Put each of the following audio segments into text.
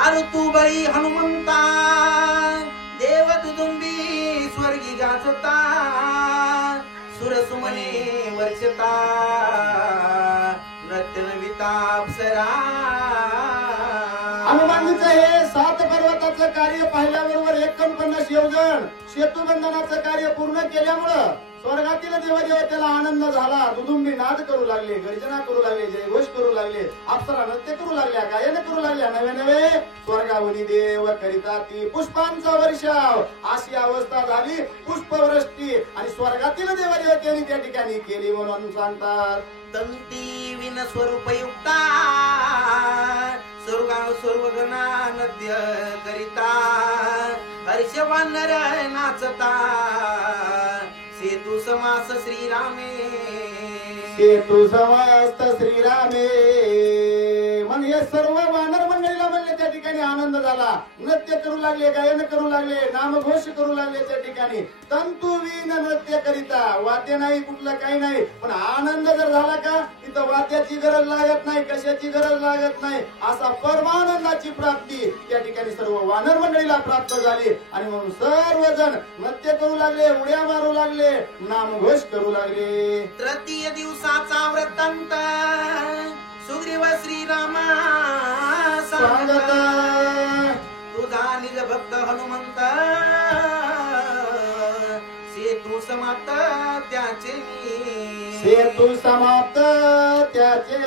आरु तू बळी हनुमंता देव दुदुंबी स्वर्गी गाजता सुरसुमने वर्षता नृत्य नविता अप्सरा. हनुमानजीचं हे 7 पर्वताचं कार्य पाहिल्याबरोबर 49 योजन सेतुबंधनाचं कार्य पूर्ण केल्यामुळं स्वर्गातील देवदेवतेला आनंद झाला. दुदुंबी नाद करू लागले, गर्जना करू लागले, जयघोष करू लागले, अप्सरा नृत्य करू लागल्या, गायन करू लागल्या. नवे नवे स्वर्गावनी देव करिता ती पुष्पांचा वर्षाव अशी अवस्था झाली. पुष्पवृष्टी आणि स्वर्गातील देवदेवतेने त्या ठिकाणी केली म्हणून सांगतात. तंती विन स्वरूपयुक्ता स्वर्गगणा नृत्य करिता हर्षवानर नाचता सेतु समास श्रीरामे. सेतु समास्त श्रीरामे. मग हे सर्व वानर मंडळीला म्हणले त्या ठिकाणी आनंद झाला. नृत्य करू लागले, गायन करू लागले, नामघोष करू लागले. त्या ठिकाणी तंतुवीन नृत्य करिता वाद्य नाही, कुठलं काही नाही, पण आनंद जर झाला का तिथं वाद्याची गरज लागत नाही, कशाची गरज लागत नाही. असा परमानंदाची प्राप्ती त्या ठिकाणी सर्व वानर मंडळीला प्राप्त झाली. आणि म्हणून सर्वजण नृत्य करू लागले, उड्या मारू लागले, नामघोष करू लागले. तृतीय दिवसाचा वृत्तांत सुग्रीव श्रीरामा सांगत तुझा निज भक्त हनुमंत सेतू समाप्त त्याचे सेतू समाप्त त्याचे.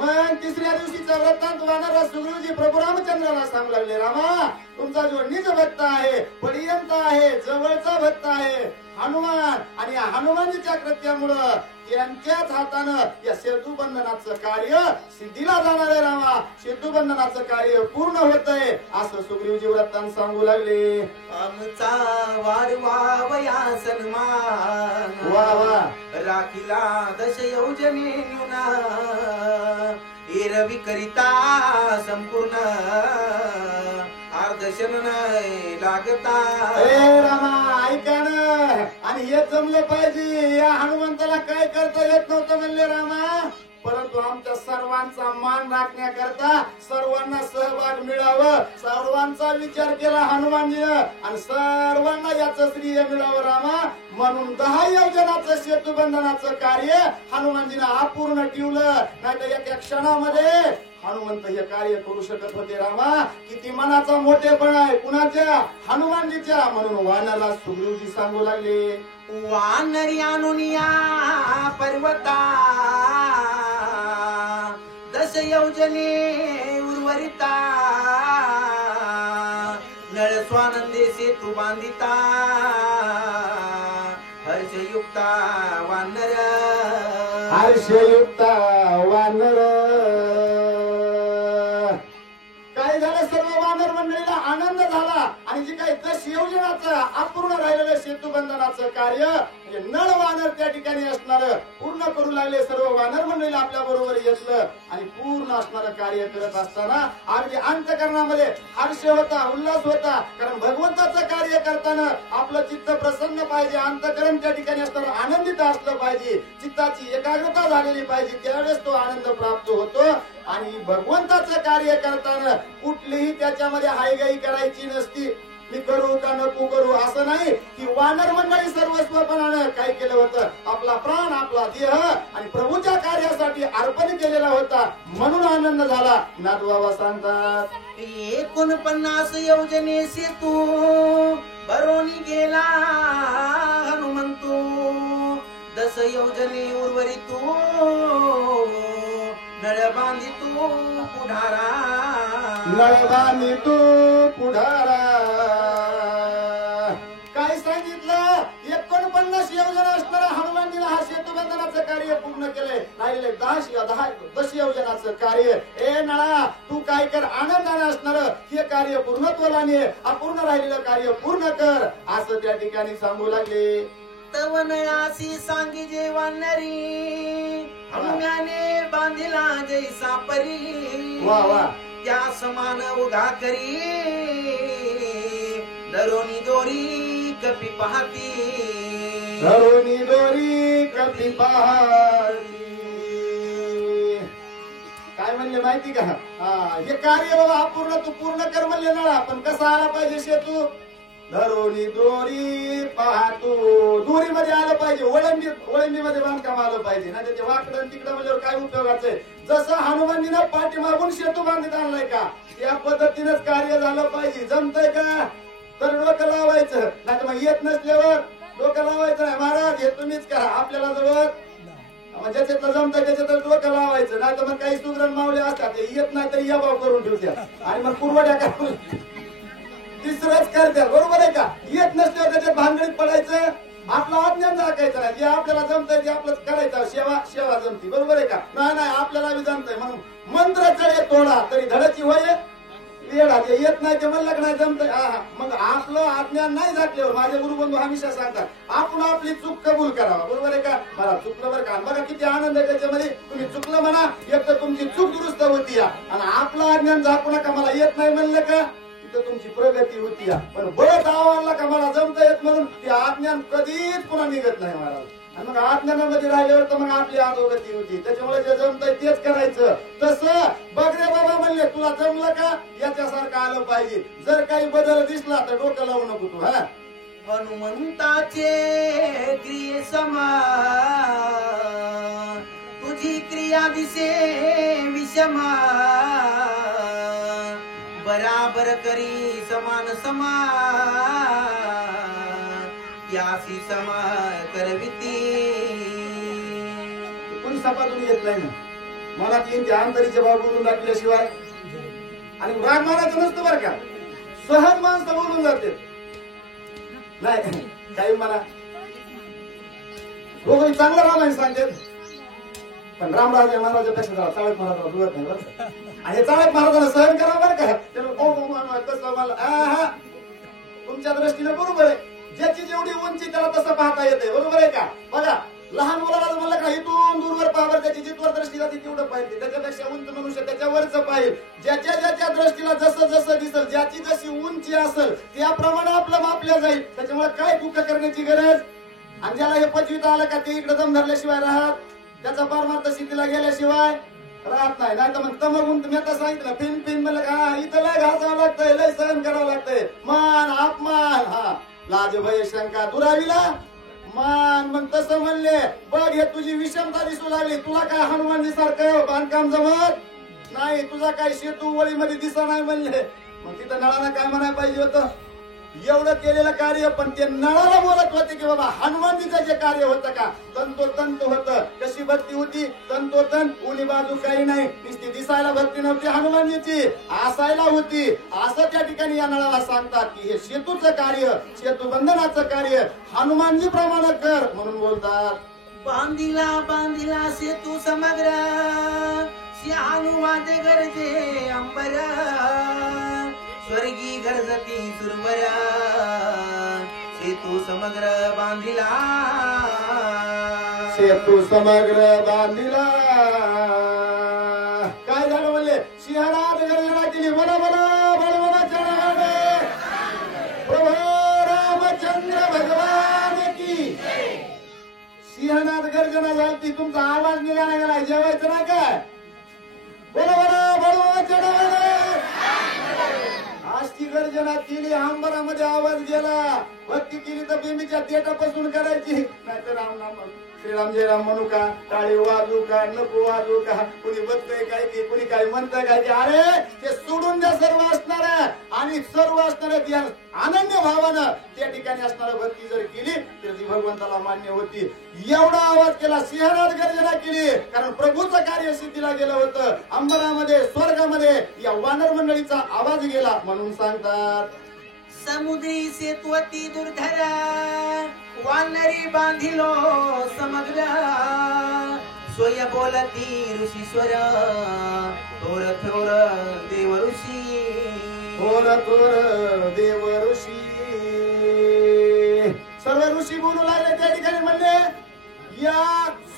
मग तिसऱ्या दिवशीचा वृत्तांत वानर सुग्रीवजी प्रभू रामचंद्राला सांगू लागले. रामा, तुमचा जो निज भक्त आहे, पर्यंत आहे, जवळचा भक्त आहे हनुमान, आणि या हनुमानजीच्या कृत्यामुळं त्यांच्याच हातानं या सेतुबंधनाचं कार्य सिद्धीला जाणार आहे. रामा, सेतुबंधनाचं कार्य पूर्ण होत आहे असं सुग्रीवजी वृत्तांत सांगू लागले. आमचा वारवा सन्मान वा वा राखीला दश योजने न्यूना एरवी करिता संपूर्ण अर्धशन लागता. रामा ऐका ना, आणि हे जमलं पाहिजे. या हनुमंताला काय करता येत नव्हतं म्हणले रामा, परंतु आमच्या सर्वांचा मान राखण्याकरता सर्वांना सहभाग मिळावं, सर्वांचा विचार केला हनुमानजीनं, आणि सर्वांना याचं श्रेय मिळावं रामा. म्हणून 10 योजनाचं सेतुबंधनाचं कार्य हनुमानजीनं अपूर्ण ठेवलं. नाहीतर एका क्षणामध्ये हनुमंत हे कार्य करू शकत होते. रामा, किती मनाचा मोठेपणा आहे कुणाच्या? हनुमानजीच्या. म्हणून वानरला सुग्रीवजी सांगू लागले. वानरी अनुनिया पर्वता दश योजने उर्वरिता नळ स्वानंदे सेतू बांधिता हर्षयुक्ता वानर. हर्षयुक्ता वानर. काय झालं, सर्व वानर मंडळीला आनंद झाला. आणि जे काही 10 योजनाचं अपूर्ण राहिलेलं सेतुबंधनाचं कार्य म्हणजे नळ वानर त्या ठिकाणी असणार पूर्ण करू लागले. सर्व वानर मंडळीला आपल्या बरोबर घेतलं आणि पूर्ण असणारं कार्य करत असताना अगदी अंतःकरणामध्ये हर्ष होता, उल्हास होता. कारण भगवंताचं कार्य करताना आपलं चित्त प्रसन्न पाहिजे, अंतःकरण त्या ठिकाणी असताना आनंदित असलं पाहिजे, चित्ताची एकाग्रता झालेली पाहिजे. त्यावेळेस तो आनंद प्राप्त होतो. आणि भगवंताचं कार्य करताना कुठलीही त्याच्यामध्ये हायगाई करायची नसती. मी करू का नको करू असं नाही, की वानर मंडळी सर्वस्वपणानं काय केलं होतं, आपला प्राण, आपला देह आणि प्रभूच्या कार्यासाठी अर्पण केलेला होता. म्हणून आनंद झाला. नाथबाबा सांगतात. 49 योजने सेतू बरोनी गेला हनुमंतू 10 योजने उर्वरितू नळ बांधितू पुढारा. नळ बांधितू पुढारा. काय सांगितलं, 49 योजना असणारा हनुमानजीला हा सेतुबंधनाचं कार्य पूर्ण केलंय. राहिले 10 योजनाचं कार्य. ए नळा, तू काय कर, आनंदाने असणार हे कार्य पूर्णत्वाला ने, अपूर्ण राहिलेलं कार्य पूर्ण कर असं त्या ठिकाणी सांगू लागले. तवनयासी सांगी जे वानरी हनुम्याने बांधिला जैसा परी. वा वा. त्या समान उगा करी दरोनी दोरी कपी पाहती. दरोनी दोरी कपी पाहती. काय म्हणले माहिती का? हे कार्य बाबा अपूर्ण तू पूर्ण कर म्हणले ना. पण कसा आला पाहिजे सेतू? धरोनी दोरी पाहतो, दोरीमध्ये आलं पाहिजे, ओळंबीमध्ये बांधकाम आलं पाहिजे. नाही तर ते वाकडं तिकडं म्हणल्यावर काय उपयोगाचं आहे? जसं हनुमानजीनं पाठीमागून सेतू बांधित आणलाय का, त्या पद्धतीनेच कार्य झालं पाहिजे. जमतंय का? तर डोकं लावायचं, नाही तर मग येत नसल्यावर डोकं लावायचं नाही. महाराज हे तुम्हीच करा, आपल्याला जवळ ज्याच्यातलं जमतंय त्याच्यात डोकं लावायचं. नाही तर मग काही सुगरण मावले असतात, येत नाही तरी याबाव करून ठेवतात आणि मग कुरवड्या करून तिसरंच करतात. बरोबर आहे का? येत नसल्यावर त्याच्यात भानगडीत पडायचं, आपलं अज्ञान दाखायचं नाही. जे आपल्याला जमतंय ते आपलं करायचं. सेवा जमती. बरोबर आहे का? नाही आपल्याला बी जमतंय म्हणून मंत्र चढे तोडा तरी धडाची होय वेळा. जे येत नाही ते म्हणलं नाही जमतंय. मग आपलं अज्ञान नाही दाखल्यावर माझे गुरुबंधू हमेशा सांगतात आपण आपली चूक कबूल करावा. बरोबर आहे का? मला चुकलं बरं का. बघा किती आनंद आहे त्याच्यामध्ये. तुम्ही चुकलं म्हणा, एक तर तुमची चूक दुरुस्त होती आणि आपलं अज्ञान झाकू नका. मला येत नाही म्हणलं का तुमची प्रगती होती. पण बळच आव्हानला का मला जमता येत म्हणून ते अज्ञान कधीच पुन्हा निघत नाही महाराज. आणि मग अज्ञानामध्ये राहिल्यावर तर मग आपली अधोगती होती. त्याच्यामुळे जे जमतंय तेच करायचं. तसं बघ रे बाबा म्हणले, तुला जमलं का याच्यासारखं आलं पाहिजे. जर काही बदल दिसला तर डोकं लावू नको तू. हनुमंताचे क्रिये समा तुझी क्रिया दिसे विषमा बराबर करी समान त्यासी समा करविती. कोणी सपातून येत नाही ना मनात येईन ते अंतरीचे भाव बोलून दाखवल्याशिवाय. आणि राग मानायचं नसतं बरं का. सहज माणसं बोलून जाते. नाही काही म्हणा दोघं चांगलं रामायण सांगते, पण रामराजे महाराजापेक्षा जरा चाळक महाराजाला जुळत नाही बरं. आणि हे चाळक महाराजांना सहन करा बरं का. तसं मला तुमच्या दृष्टीने बरोबर आहे. ज्याची जेवढी उंची त्याला तसं पाहता येते. बरोबर आहे का? बघा लहान मुलाला म्हणलं का इथून दूरवर पाहावर त्याची जिथवर दृष्टी जाते तेवढं पाहिजे. त्याच्यापेक्षा उंच मनुष्य त्याच्यावरच पाहिजे. ज्याच्या दृष्टीला जसं दिसल, ज्याची जशी उंची असेल त्याप्रमाणे आपलं मापल्या जाईल. त्याच्यामुळे काय दुःख करण्याची गरज. आणि ज्याला हे पचवीत आलं का ते इकडे दम धरल्याशिवाय राहत, त्याचा परमार्थ सिद्धीला गेल्याशिवाय राहत नाही. नाही तर मग तमगुण मी आता सांगितलं पिन म्हणलं का इथं लय घासावं लागतंय, लय सहन करावं लागतंय. मान अपमान लाज भय शंका दुरावीला मान. मग तसं म्हणले बघ हे तुझी विषमता दिसू लागली. तुला काय हनुमानजी सारखं बांधकाम जमत नाही, तुझा काय सेतू वळीमध्ये दिसा नाही म्हणले. मग तिथं नळाला काय म्हणायला पाहिजे होतं? एवढं केलेलं कार्य, पण ते नळाला बोलत होते की बाबा हनुमानजीचं जे कार्य होतं का तंतोतंत होतं. कशी भक्ती होती? तंतोतंत, उली बाजू काही नाही. नुसती दिसायला भक्ती नव्हती हनुमानजीची, असायला होती. असं त्या ठिकाणी या नळाला सांगतात की हे सेतूचं कार्य, सेतू बंधनाचं कार्य हनुमानजी प्रमाणे कर म्हणून बोलतात. बांधिला सेतू समग्र अनुवाद गरजे अंबर स्वर्गी गरजती सुरवरा सेतू समग्र बांधिला. सेतू समग्र बांधिला. काय झालं म्हणले? सिंहनाद गर्जना केली. बोला प्रभू रामचंद्र भगवान की. सिंहनाद गर्जना झाली. तुमचा आवाज निघाला गेला. जेवायचं नाही काय? आजची गर्जना केली, अंबरामध्ये आवाज गेला. भक्ती केली तर बिंबीच्या देठापासून करायची. नाहीतर राम नाम श्रीराम जय राम म्हणू का, टाळी वाजू का, नको वाजू का, कुणी बघतोय काय की, कुणी काय म्हणतंय काय की. अरे ते सोडून द्या सर्व असणार आणि सर्व असणाऱ्या अनन्य भावानं त्या ठिकाणी असणारी भक्ती जर केली तर ती भगवंताला मान्य होती. एवढा आवाज केला, सिंहनाद गर्जना केली, कारण प्रभूचं कार्य सिद्धीला गेलं होतं. अंबरामध्ये स्वर्गामध्ये या वानर मंडळीचा आवाज गेला म्हणून सांगतात. समुद्री सेतुवती दुर्धरा वानरी बांधिलो समग्र स्वय बोलती ऋषीश्वर थोर थोर देव ऋषी. थोर देव ऋषी. सर्व ऋषी बोलू लागले. त्या ठिकाणी म्हणले या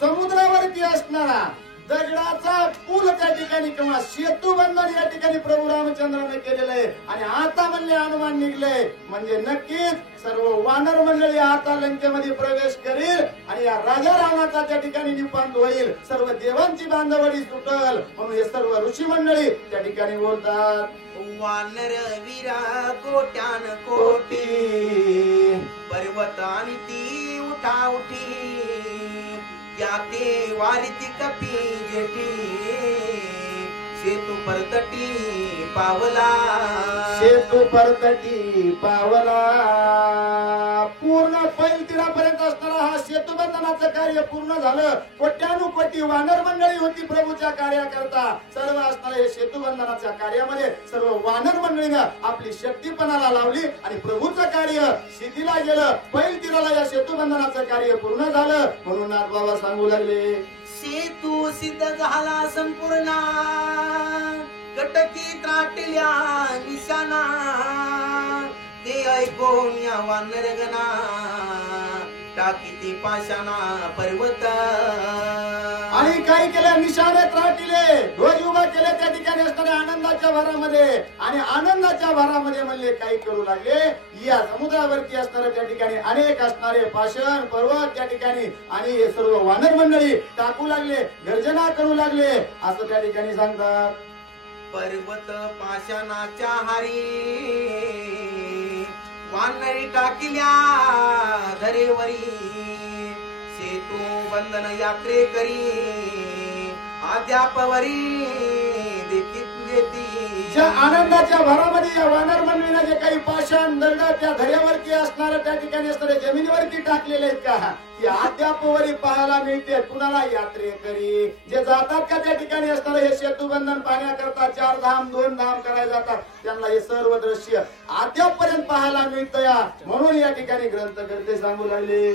समुद्रावरती असणारा दगडाचा पूल त्या ठिकाणी ठिकाणी किंवा सेतू बंधन या ठिकाणी प्रभू रामचंद्राने केलेलं आहे. आणि आता म्हणले हनुमान निघले म्हणजे नक्कीच सर्व वानर मंडळी आता लंकेमध्ये प्रवेश करील आणि या राजा रावणाचा त्या ठिकाणी निपात होईल. सर्व देवांची बांधवडी सुटल म्हणून हे सर्व ऋषी मंडळी त्या ठिकाणी बोलतात. वानर वीरा कोट्यान कोटी पर्वत आणि ती उठा उठी या ते वारिती कपी जेठी सेतू परतटी पावला सेतू परतटी पावला. पूर्ण पैलतीरापर्यंत असणारा हा सेतू बंधनाचं कार्य पूर्ण झालं. कोट्यानुकोटी वानर मंडळी होती प्रभूच्या कार्याकरता. सर्व असणाऱ्या हे सेतू बंधनाच्या कार्यामध्ये सर्व वानर मंडळीनं आपली शक्ती पणाला लावली आणि प्रभूचं कार्य सिद्धीला गेलं. पैलतीराला या सेतू बंधनाचं कार्य पूर्ण झालं म्हणून नाथबाबा सांगू लागले. सेतू सिद्ध झाला संपूर्ण कटकी त्राटल्या निशाणा ते ऐकून या वानरगणा टाकीती पाषाणा पर्वत. आणि काही केल्या निशाणे त्राटिले ध्वज उभा केले त्या ठिकाणी असणाऱ्या आनंदाच्या भरामध्ये. आणि आनंदाच्या भरामध्ये म्हणले काही करू लागले या समुद्रावरती असणाऱ्या त्या ठिकाणी अनेक असणारे पाषाण पर्वत त्या ठिकाणी आणि हे सर्व वानर मंडळी टाकू लागले गर्जना करू लागले असं त्या ठिकाणी सांगतात. पर्वत पाषाणाच्या हारी वानरी टाकिल्या धरेवरी सेतू बंधन यात्रे करी अद्यापवरी देखील देती. ज्या आनंदाच्या भरामध्ये या वानर मंडळीने जे काही पाषाण दंड त्या धऱ्यावरती असणाऱ्या त्या ठिकाणी असणाऱ्या जमिनीवरती टाकलेले आहेत का की अद्यापवरी पाहायला मिळते. कुणाला यात्रेकरी जे जातात का त्या ठिकाणी असणारे हे सेतू बंधन पाहण्याकरता 4 धाम 2 धाम करायला जातात त्यांना हे सर्व दृश्य अद्यापर्यंत पाहायला मिळतं. या म्हणून या ठिकाणी ग्रंथकर्ते सांगू लागले.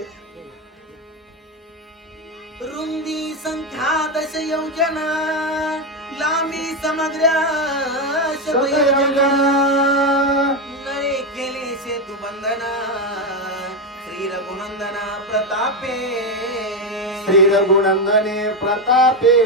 रुंदी संख्या 10 योजना लांबी समग्र शतयोजना नरे केले सेतू बंधन श्री रघुनंदन प्रतापे श्री रघुनंदने प्रतापे.